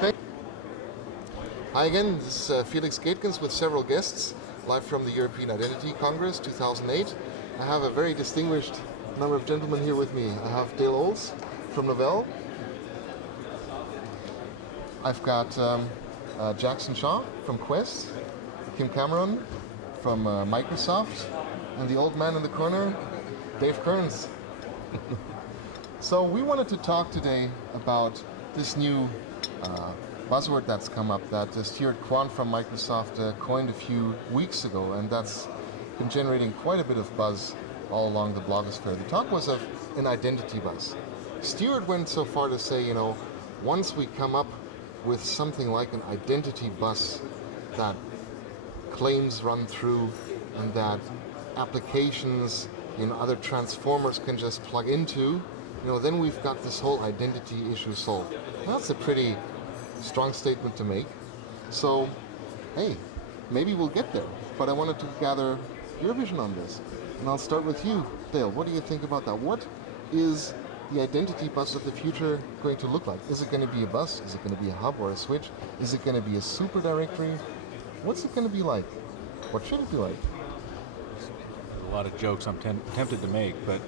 Hi again, this is Felix Gaehtgens with several guests, live from the European Identity Congress 2008. I have a very distinguished number of gentlemen here with me. I have Dale Olds from Novell. I've got Jackson Shaw from Quest, Kim Cameron from Microsoft, and the old man in the corner, Dave Kearns. So we wanted to talk today about this new buzzword that's come up that Stuart Kwan from Microsoft coined a few weeks ago, and that's been generating quite a bit of buzz all along the blogosphere. The talk was of an identity buzz. Stuart went so far to say, once we come up with something like an identity bus that claims run through and that applications, other transformers can just plug into, then we've got this whole identity issue solved. That's a pretty strong statement to make. So, hey, maybe we'll get there. But I wanted to gather your vision on this. And I'll start with you, Dale. What do you think about that? What is the identity bus of the future going to look like? Is it going to be a bus? Is it going to be a hub or a switch? Is it going to be a super directory? What's it going to be like? What should it be like? A lot of jokes I'm tempted to make, but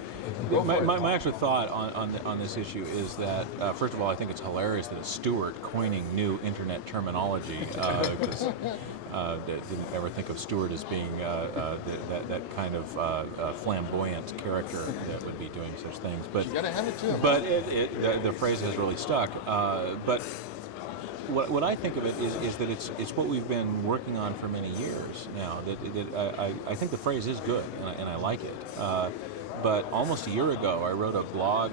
my actual thought on this issue is that first of all, I think it's hilarious that it's Stuart coining new internet terminology, because didn't ever think of Stuart as being that kind of flamboyant character that would be doing such things. But you gotta hand it to him. But the phrase has really stuck. But what I think of it is that it's what we've been working on for many years now. I think the phrase is good, and I like it. But almost a year ago, I wrote a blog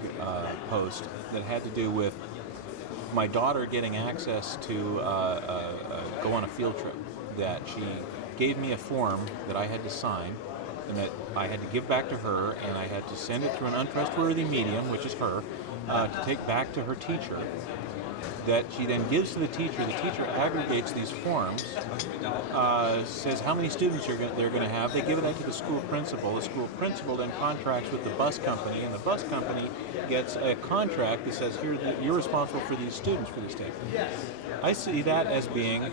post that had to do with my daughter getting access to go on a field trip. That she gave me a form that I had to sign, and that I had to give back to her, and I had to send it through an untrustworthy medium, which is her, to take back to her teacher. That she then gives to the teacher. The teacher aggregates these forms, says how many students they're going to have. They give it out to the school principal. The school principal then contracts with the bus company, and the bus company gets a contract that says, you're responsible for these students for this day. I see that as being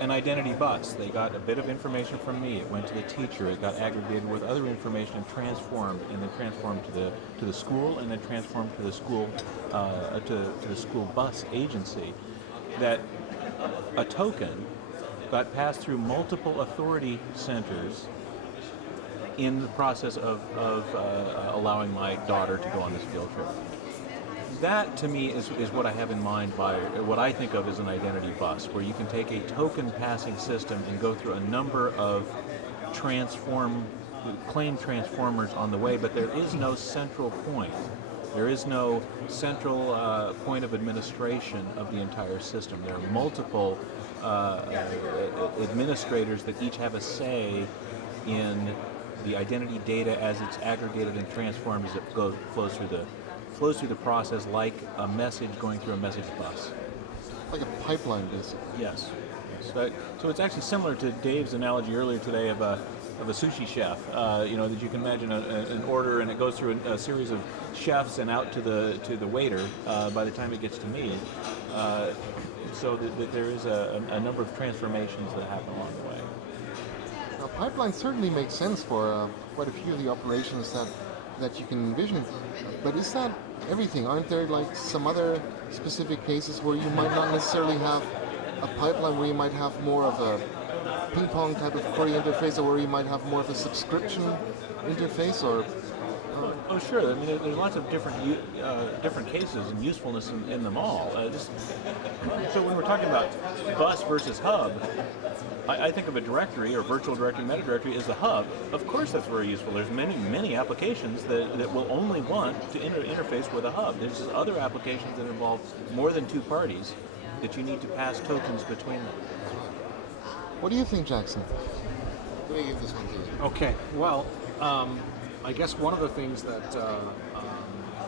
an identity bus. They got a bit of information from me. It went to the teacher. It got aggregated with other information and transformed to the school, and then transformed to the school to the school bus agency. That a token got passed through multiple authority centers in the process of allowing my daughter to go on this field trip. That, to me, is what I have in mind by what I think of as an identity bus, where you can take a token passing system and go through a number of claim transformers on the way, but there is no central point. There is no central point of administration of the entire system. There are multiple administrators that each have a say in the identity data as it's aggregated and transformed as it flows through the process, like a message going through a message bus. Like a pipeline, basically. Yes. So it's actually similar to Dave's analogy earlier today of a sushi chef. That you can imagine an order, and it goes through a series of chefs and out to the waiter by the time it gets to me. So that there is a number of transformations that happen along the way. Now, pipeline certainly makes sense for quite a few of the operations that you can envision. But is that everything? Aren't there some other specific cases where you might not necessarily have a pipeline, where you might have more of a ping pong type of query interface, or where you might have more of a subscription interface, or? Oh, sure. I mean, there's lots of different cases and usefulness in them all. So when we're talking about bus versus hub, I think of a directory or virtual directory, metadirectory as the hub. Of course, that's very useful. There's many applications that will only want to interface with a hub. There's other applications that involve more than two parties that you need to pass tokens between them. What do you think, Jackson? Let me give this one to you. Okay. Well, I guess one of the things that,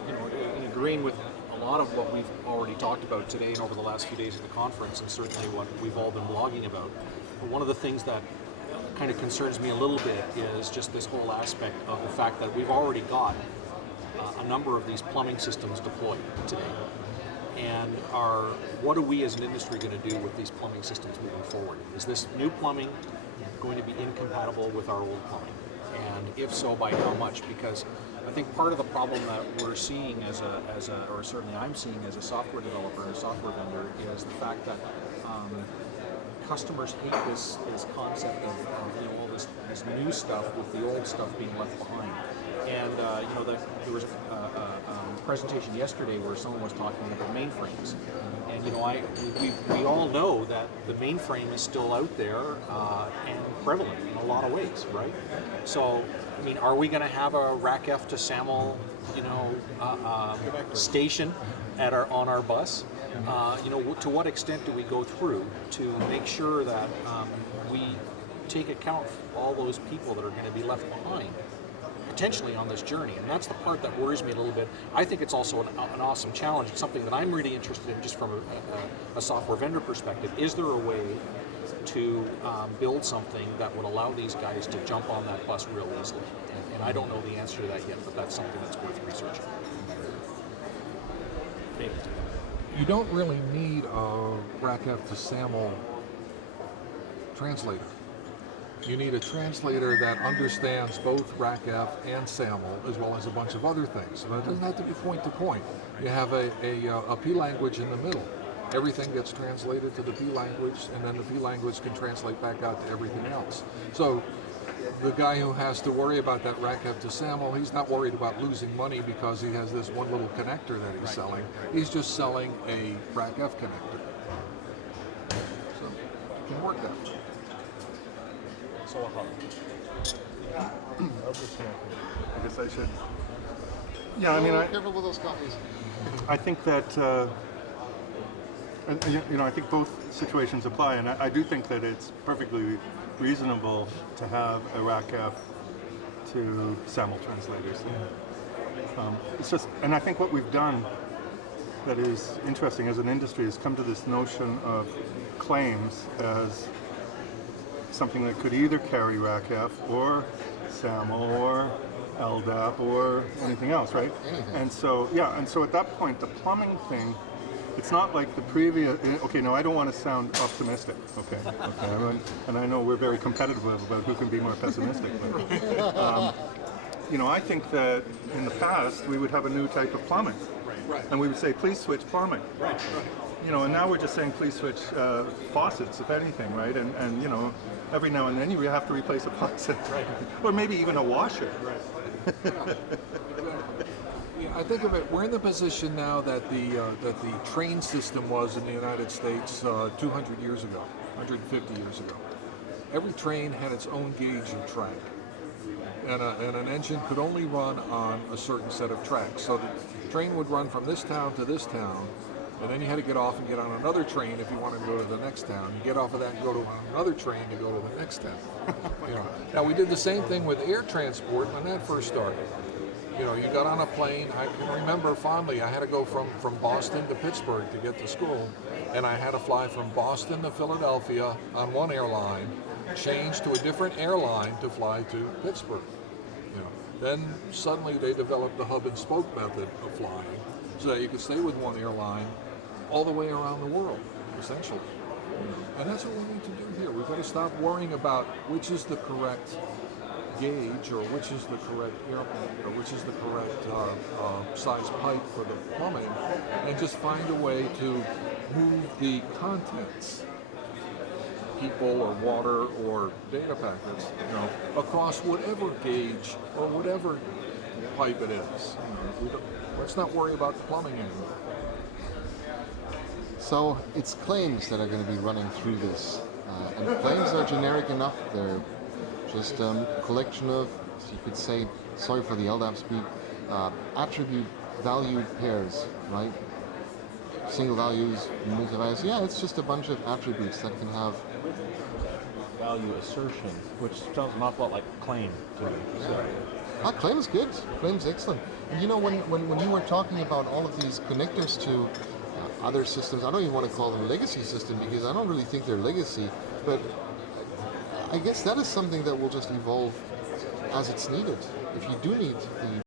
in agreeing with a lot of what we've already talked about today and over the last few days of the conference, and certainly what we've all been blogging about, but one of the things that kind of concerns me a little bit is just this whole aspect of the fact that we've already got a number of these plumbing systems deployed today. and what are we as an industry going to do with these plumbing systems moving forward? Is this new plumbing going to be incompatible with our old plumbing? And if so, by how much? Because I think part of the problem that we're seeing or certainly I'm seeing as a software developer and a software vendor, is the fact that customers hate this concept of all this new stuff with the old stuff being left behind. And there was a presentation yesterday where someone was talking about mainframes, and we all know that the mainframe is still out there and prevalent in a lot of ways, right? So, I mean, are we going to have a RACF to SAML, station on our bus? To what extent do we go through to make sure that we take account of all those people that are going to be left behind potentially on this journey? And that's the part that worries me a little bit. I think it's also an awesome challenge. It's something that I'm really interested in just from a software vendor perspective. Is there a way to build something that would allow these guys to jump on that bus real easily? And I don't know the answer to that yet, but that's something that's worth researching. You don't really need a RACF to SAML translator. You need a translator that understands both RACF and SAML, as well as a bunch of other things. So it doesn't have to be point to point. You have a P language in the middle. Everything gets translated to the P language, and then the P language can translate back out to everything else. So the guy who has to worry about that RACF to SAML, he's not worried about losing money because he has this one little connector that he's selling. He's just selling a RACF connector. So it can work that way. I guess I should. Yeah, I mean, Careful with those coffees. I think that I think both situations apply, and I do think that it's perfectly reasonable to have a RACF to SAML translators. It's just, and I think what we've done that is interesting as an industry is come to this notion of claims as something that could either carry RACF or SAML or LDAP or anything else, right? Anything. And so, yeah, and so at that point, the plumbing thing, it's not like the previous, okay, no, I don't want to sound optimistic, okay, and I know we're very competitive about who can be more pessimistic, but, I think that in the past, we would have a new type of plumbing, and we would say, please switch plumbing. And now we're just saying, please switch faucets, if anything, right? And every now and then you have to replace a faucet, or maybe even a washer. I think of it, we're in the position now that the train system was in the United States 200 years ago, 150 years ago. Every train had its own gauge of track, and an engine could only run on a certain set of tracks. So the train would run from this town to this town, and then you had to get off and get on another train if you wanted to go to the next town. You get off of that and go to another train to go to the next town. Now we did the same thing with air transport when that first started. You got on a plane. I can remember fondly, I had to go from Boston to Pittsburgh to get to school, and I had to fly from Boston to Philadelphia on one airline, change to a different airline to fly to Pittsburgh. Then suddenly they developed the hub and spoke method of flying, so that you could stay with one airline all the way around the world, essentially. And that's what we need to do here. We've got to stop worrying about which is the correct gauge, or which is the correct airplane, or which is the correct size pipe for the plumbing, and just find a way to move the contents, people or water or data packets, across whatever gauge or whatever pipe it is. Let's not worry about the plumbing anymore. So it's claims that are going to be running through this, and claims are generic enough. They're just a collection of, you could say, sorry for the LDAP speak, attribute valued pairs, right? Single values, multi-values. Yeah, it's just a bunch of attributes that can have Value assertion, which sounds an awful lot like claim to me. So. Claim is good. Claim's excellent. And when you were talking about all of these connectors to other systems, I don't even want to call them legacy system because I don't really think they're legacy, but I guess that is something that will just evolve as it's needed. If you do need the